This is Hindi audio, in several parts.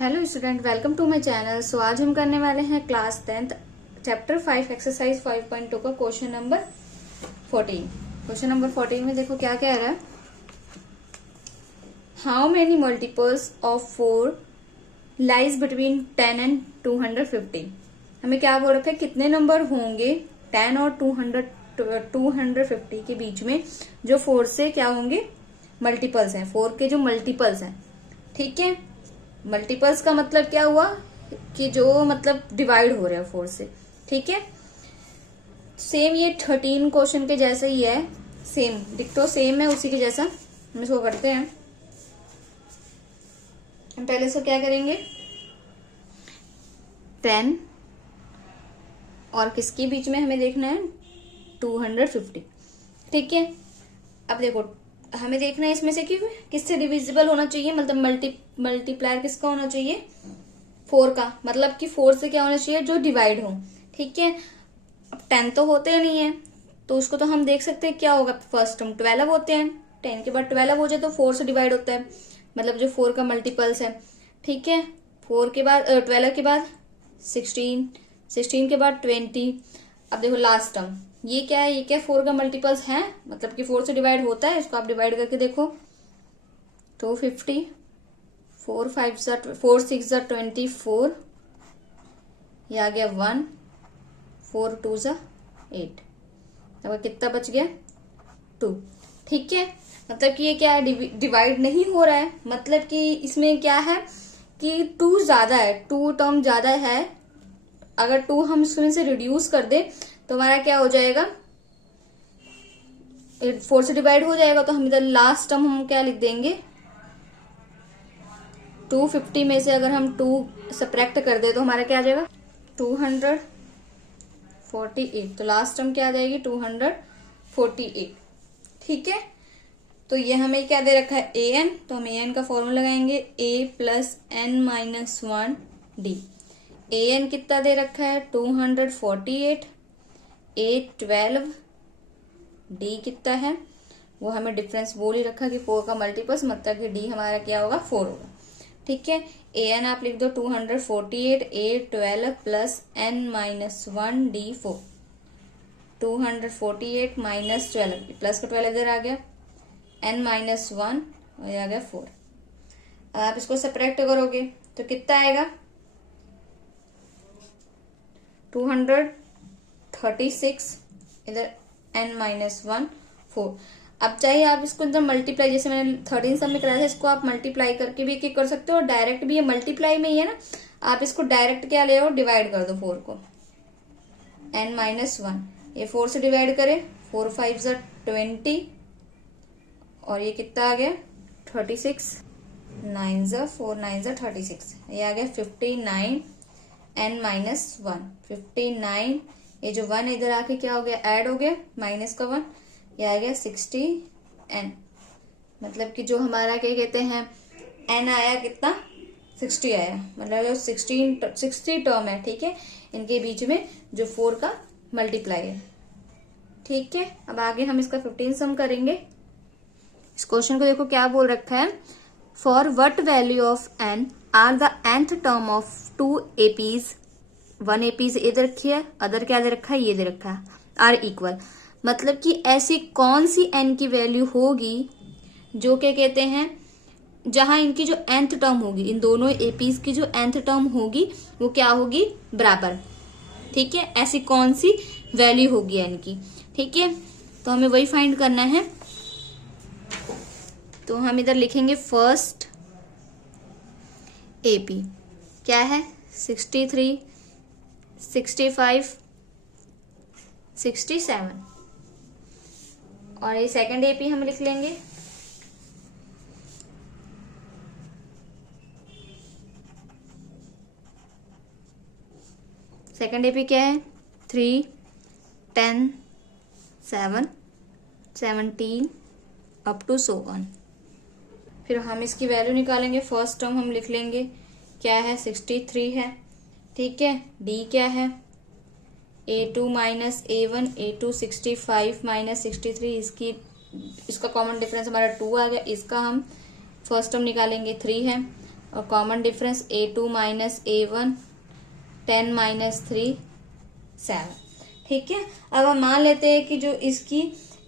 Hello student, welcome to my channel. So आज हम करने वाले हैं क्लास 10th चैप्टर 5 एक्सरसाइज 5.2 का क्वेश्चन नंबर 14। क्वेश्चन नंबर 14 में देखो क्या कह रहा है। How many multiples of 4 lies between 10 and 250। हमें क्या बोल रखा है, कितने नंबर होंगे 10 और 250 के बीच में जो 4 से क्या होंगे, मल्टीपल्स हैं, 4 के जो मल्टीपल्स हैं। ठीक है, मल्टीपल्स का मतलब क्या हुआ कि जो मतलब डिवाइड हो रहे हैं 4 से। ठीक है, सेम ये 13 क्वेश्चन के जैसा ही है, सेम डिक्टो सेम है उसी के जैसा। हम इसको करते हैं। हम पहले इसको क्या करेंगे, 10 और किसके बीच में हमें देखना है 250। ठीक है, अब देखो हमें देखना है इसमें से कि किससे डिविजिबल होना चाहिए, मतलब मल्टीप्लायर किसका होना चाहिए, 4 का। मतलब कि 4 से क्या होना चाहिए, जो डिवाइड हो। ठीक है, अब 10 तो होते ही नहीं है तो उसको तो हम देख सकते हैं क्या होगा, फर्स्ट टर्म 12 होते हैं। 10 के बाद 12 हो जाए तो 4 से डिवाइड होता है, मतलब जो 4 का मल्टीपल्स है। ठीक है, 4 के बाद 12 के बाद 16 के बाद 20। अब देखो लास्ट टर्म ये क्या है, ये क्या 4 का मल्टीपल्स है, मतलब कि 4 से डिवाइड होता है। इसको आप डिवाइड करके देखो, 250, 4 6 24, ये आ गया 1, 4 2 8। अब कितना बच गया 2। ठीक है, मतलब कि ये क्या है, डिवाइड नहीं हो रहा है। मतलब कि इसमें क्या है कि 2 ज्यादा है, 2 टर्म ज्यादा है। अगर 2 हम इसमें से रिड्यूस कर दे तो हमारा क्या हो जाएगा, 4 से डिवाइड हो जाएगा। तो हम इधर लास्ट टर्म हम क्या लिख देंगे, 250 में से अगर हम 2 सब्ट्रैक्ट कर दे तो हमारा क्या आ जाएगा 248। तो लास्ट टर्म क्या आ जाएगी 248। ठीक है, तो ये हमें क्या दे रखा है an, तो हम an का फॉर्मूला लगाएंगे a plus n minus 1 d। an कितना दे रखा है 248, a 12, d कितना है वो हमें डिफरेंस बोल ही रखा कि 4 का मल्टीपल्स, मतलब कि d हमारा क्या होगा 4 होगा। ठीक है, an आप लिख दो 248, a 12 plus n minus 1 d 4। 248 minus 12, plus का 12 इधर आ गया, n माइनस 1 और आ गया 4। अब आप इसको सब्ट्रैक्ट करोगे तो कितना आएगा 236, इधर n माइनस 1 4। अब चाहिए आप इसको इधर मल्टीप्लाई, जैसे मैंने 13 सब में कराया था, इसको आप मल्टीप्लाई करके भी एक कर सकते हो और डायरेक्ट भी, ये मल्टीप्लाई में ही है ना, आप इसको डायरेक्ट क्या ले आओ, डिवाइड कर दो 4 को, n माइनस 1। ये 4 से डिवाइड करे, 4 5 20 और ये कितना आ गया 36, 9 4 9 36। ये आ गया 59 n माइनस 1, 59। ये जो 1 इधर आके क्या हो गया, ऐड हो गया, माइनस का 1, ये आ गया 60 n। मतलब कि जो हमारा क्या कहते हैं n आया कितना 60 आया, मतलब जो 60 टर्म है। ठीक है, इनके बीच में जो 4 का मल्टीप्लाई है। ठीक है, अब आगे हम इसका 15 सम करेंगे। इस क्वेश्चन को देखो क्या बोल रखा है, for what value of n are the nth term of 2 APs, 1 APs ये दे रखी है, अदर क्या दे रखा है, ये दे रखा है, आर इक्वल। मतलब कि ऐसी कौन सी n की वैल्यू होगी जो क्या कहते हैं, जहां इनकी जो nth टर्म होगी, इन दोनों APs की जो nth टर्म होगी वो क्या होगी, बराबर। ठीक है, ऐसी कौन सी वैल्यू होगी n की। ठीक है, तो हमें वही फाइंड करना है। तो हम इधर लिखेंगे फर्स्ट AP क्या है 63, 65, 67 और ये सेकंड AP हम लिख लेंगे सेकंड AP क्या है 3, 10, 7, 17 अप टू सो ऑन। फिर हम इसकी वैल्यू निकालेंगे। फर्स्ट टर्म हम लिख लेंगे क्या है 63 है। ठीक है, D क्या है A2 minus A1, A2 65 minus 63, इसका कॉमन डिफरेंस हमारा 2 आ गया। इसका हम फर्स्ट टर्म निकालेंगे 3 है, और common difference A2 minus A1 10 minus 3 7। ठीक है, अब हम मान लेते हैं कि जो इसकी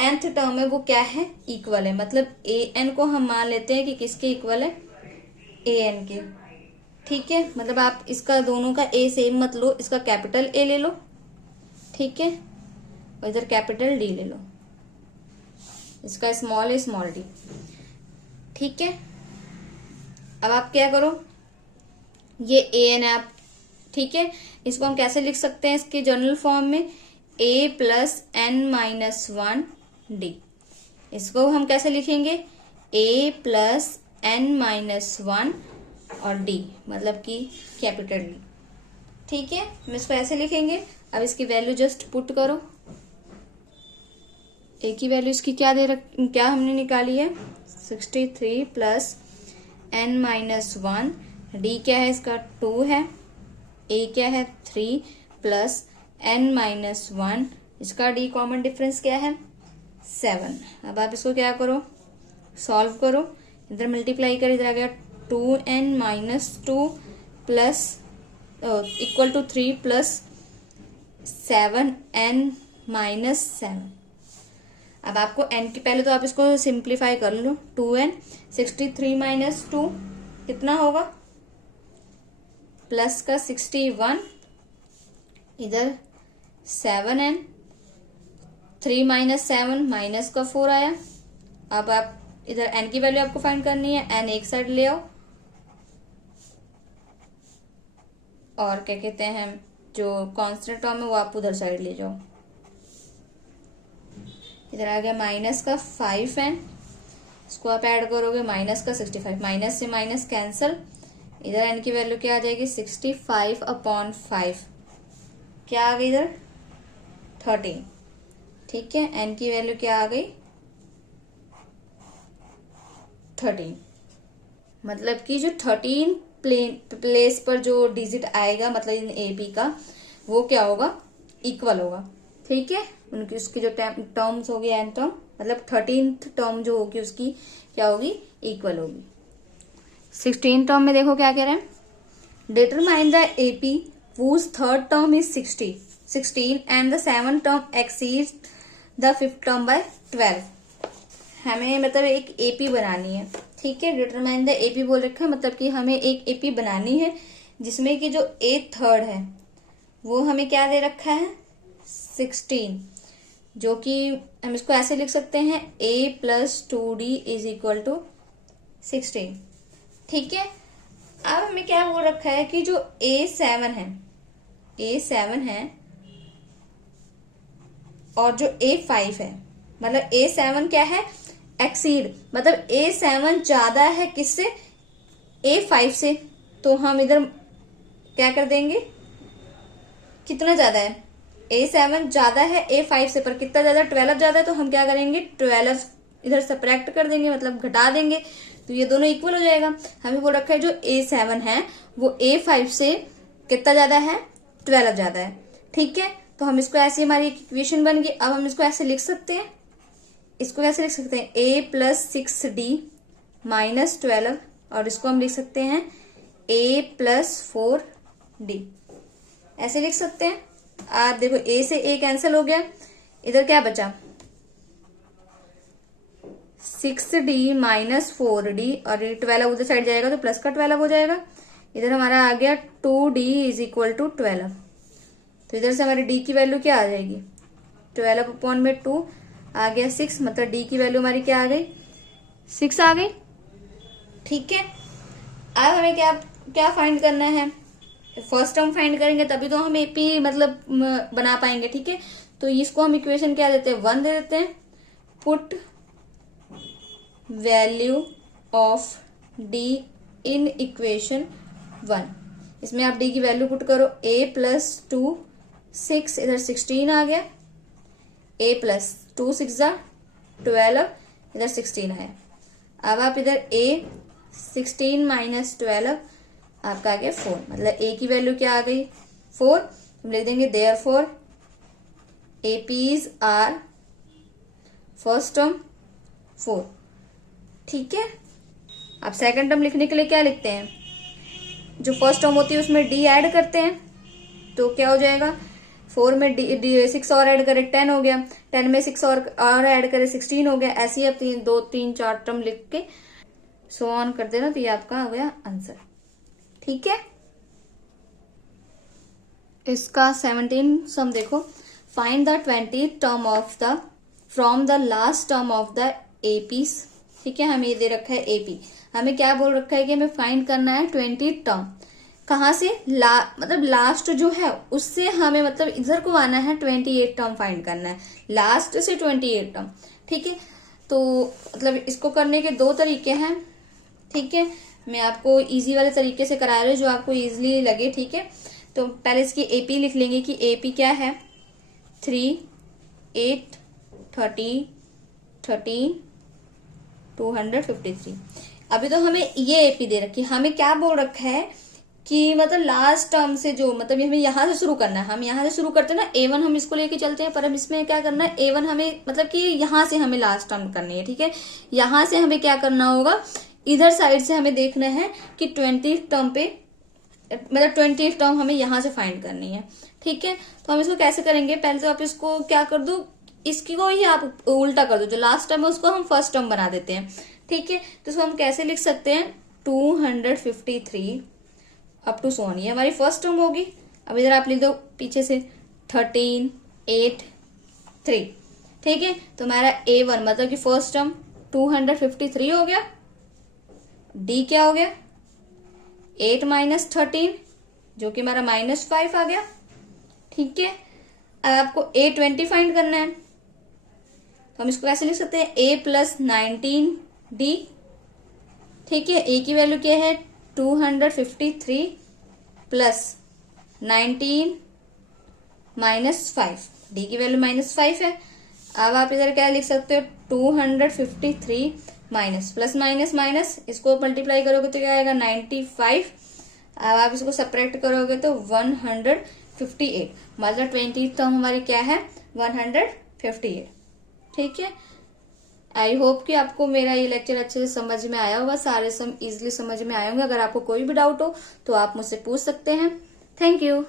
nth टर्म है वो क्या है, इक्वल है। मतलब an को हम मान लेते हैं कि किसके इक्वल है, an के। ठीक है, मतलब आप इसका दोनों का a सेम मत लो, इसका कैपिटल A ले लो। ठीक है, और इधर कैपिटल D ले लो, इसका स्मॉल d। ठीक है, अब आप क्या करो, ये an है आप। ठीक है, इसको हम कैसे लिख सकते हैं इसके जनरल फॉर्म में, a plus n minus 1 d। इसको हम कैसे लिखेंगे, a प्लस n माइनस 1 और d, मतलब कि कैपिटल D। ठीक है, हम इसको ऐसे लिखेंगे। अब इसकी वैल्यू जस्ट पुट करो। a की वैल्यू इसकी क्या हमने निकाली है, 63 प्लस n माइनस 1, d क्या है इसका 2 है, a क्या है 3 प्लस n माइनस 1, इसका d कॉमन डिफरेंस क्या है 7। अब आप इसको क्या करो, सॉल्व करो। इधर मल्टीप्लाई कर, इधर आ गया 2n minus 2 plus equal to 3 plus 7n minus 7। अब आपको n की, पहले तो आप इसको सिंप्लीफाई कर लो। 2n 63 माइनस 2 कितना होगा, प्लस का 61, इधर 7n, 3 माइनस 7 माइनस का 4 आया। अब आप इधर n की वैल्यू आपको फाइंड करनी है, n एक साइड ले आओ और क्या कहते हैं जो कांस्टेंट टर्म है वो आप उधर साइड ले जाओ। इधर आ गया माइनस का 5n, इसको आप ऐड करोगे माइनस का 65, माइनस से माइनस कैंसल। इधर n की वैल्यू क्या आ जाएगी, 65/5, क्या आ गई इधर 13। ठीक है, n की वैल्यू क्या आ गई 13। मतलब कि जो 13 प्लेस पर जो डिजिट आएगा, मतलब इन AP का, वो क्या होगा, इक्वल होगा। ठीक है, उनकी उसकी जो टर्म्स होगी n टर्म, मतलब 13th टर्म जो होगी उसकी क्या होगी, इक्वल होगी। 16 टर्म में देखो क्या कह रहे हैं, determine the AP whose third term is 16 and the 7th term exceeds the 5th term by 12। हमें मतलब एक AP बनानी है। ठीक है, डिटरमाइन द AP बोल रखा है, मतलब कि हमें एक AP बनानी है जिसमें कि जो A थर्ड है वो हमें क्या दे रखा है 16, जो कि हम इसको ऐसे लिख सकते हैं A plus 2D is equal to 16। ठीक है, अब हमें क्या बोल रखा है कि जो A7 है और जो A5 है, मतलब A7 क्या है, एक्सीड, मतलब A7 ज्यादा है किससे, A5 से। तो हम इधर क्या कर देंगे, कितना ज्यादा है, A7 ज्यादा है A5 से, पर कितना ज्यादा, 12 ज्यादा है। तो हम क्या करेंगे, 12 इधर सब्ट्रैक्ट कर देंगे, मतलब घटा देंगे, तो ये दोनों इक्वल हो जाएगा। हमें बोल रखा है जो A7 है वो A5 से कितना ज्यादा है, 12 ज्यादा है। ठीक है, तो हम इसको ऐसे, हमारी इक्वेशन बन गई। अब हम इसको ऐसे लिख सकते हैं, इसको कैसे लिख सकते हैं, A प्लस 6D माइनस 12, और इसको हम लिख सकते हैं A प्लस 4D, ऐसे लिख सकते हैं। आप देखो A से A कैंसिल हो गया, इधर क्या बचा 6D माइनस 4D, और ये 12 उधर साइड जाएगा तो प्लस का 12 हो जाएगा। इधर हमारा आ गया 2D इज इक्वल टू 12। तो इधर से हमारी D की वैल्यू क्या आ जाएगी, 12/2 आ गया 6, मतलब D की वैल्यू हमारी क्या आ गई 6 आ गई। ठीक है, अब हमें क्या क्या फाइंड करना है, फर्स्ट टर्म फाइंड करेंगे तभी तो हम AP मतलब बना पाएंगे। ठीक है, तो इसको हम इक्वेशन क्या देते हैं, 1 दे देते हैं। Put value of D in equation 1, इसमें आप D की वैल्यू पुट करो, A प्लस 2 6, इधर 16 आ गया, A प्लस 2 6 12, इधर 16 है। अब आप इधर A 16 माइनस 12 आपका आ गया 4, मतलब A की वैल्यू क्या आ गई 4। हम लिख देंगे therefore APs are first term 4। ठीक है, अब सेकंड टर्म लिखने के लिए क्या लिखते हैं, जो फर्स्ट टर्म होती है उसमें डी ऐड करते हैं, तो क्या हो जाएगा, 4 में डी 6 और ऐड करें 10 हो गया, 10 में 6 और ऐड करें 16 हो गया। ऐसे ही आप 2 3 4 टर्म लिख के सो ऑन कर देना, तो ये आपका हो गया आंसर। ठीक है, इसका 17 सम देखो, find the 20 term of the from the last term of the apis. ठीक है, हमें ये दे रखा है एपी, हमें क्या बोल रखा है कि हमें फाइंड करना है 20 टर्म। कहाँ से, मतलब लास्ट जो है उससे हमें, मतलब इधर को आना है, 28 टर्म फाइंड करना है, लास्ट से 28 टर्म। ठीक है, तो मतलब इसको करने के 2 तरीके हैं। ठीक है, मैं आपको इजी वाले तरीके से करा रही हूँ जो आपको इजीली लगे। ठीक है, तो पहले इसकी एपी लिख लेंगे कि एपी क्या है, 3 8 30 13 253। अभी तो हमें ये एपी दे रखी है, हमें क्या बोल रखा है कि मतलब लास्ट टर्म से जो, मतलब हमें यहां से शुरू करना है, हम यहां से शुरू करते हैं ना, A1 हम इसको लेके चलते हैं, पर अब इसमें क्या करना है, A1 हमें मतलब कि यहां से हमें लास्ट टर्म करनी है। ठीक है, यहां से हमें क्या करना होगा, इधर साइड से हमें देखना है कि 20 टर्म पे, मतलब 20 टर्म हमें यहां से फाइंड करनी है। ठीक है, तो हम इसको कैसे करेंगे, पहले तो आप इसको क्या कर दो, इसकी को ही आप उल्टा कर दो, जो लास्ट टर्म है उसको हम फर्स्ट टर्म बना देते हैं। ठीक है, तो इसको हम कैसे लिख सकते हैं, 253 अप टू सोन, ये हमारी फर्स्ट टर्म होगी। अब इधर आप लिख दो पीछे से 13 8 3। ठीक है, तो हमारा A1 मतलब कि फर्स्ट टर्म 253 हो गया। D क्या हो गया, 8 - 13 जो कि हमारा -5 आ गया। ठीक है, अब आपको A20 फाइंड करना है, तो हम इसको कैसे लिख सकते हैं, A + 19D। ठीक है, A की वैल्यू क्या है, 253 + 19 - 5, D की वैल्यू -5 है। अब आप इधर क्या लिख सकते हो, 253 प्लस माइनस, इसको मल्टीप्लाई करोगे तो क्या आएगा, 95। अब आप इसको सब्ट्रैक्ट करोगे तो 158, मतलब 20 टर्म हमारी क्या है, 158। ठीक है, आई होप कि आपको मेरा ये लेक्चर अच्छे से समझ में आया होगा, सारे सम इजीली समझ में आए होंगे। अगर आपको कोई भी डाउट हो तो आप मुझसे पूछ सकते हैं। Thank you.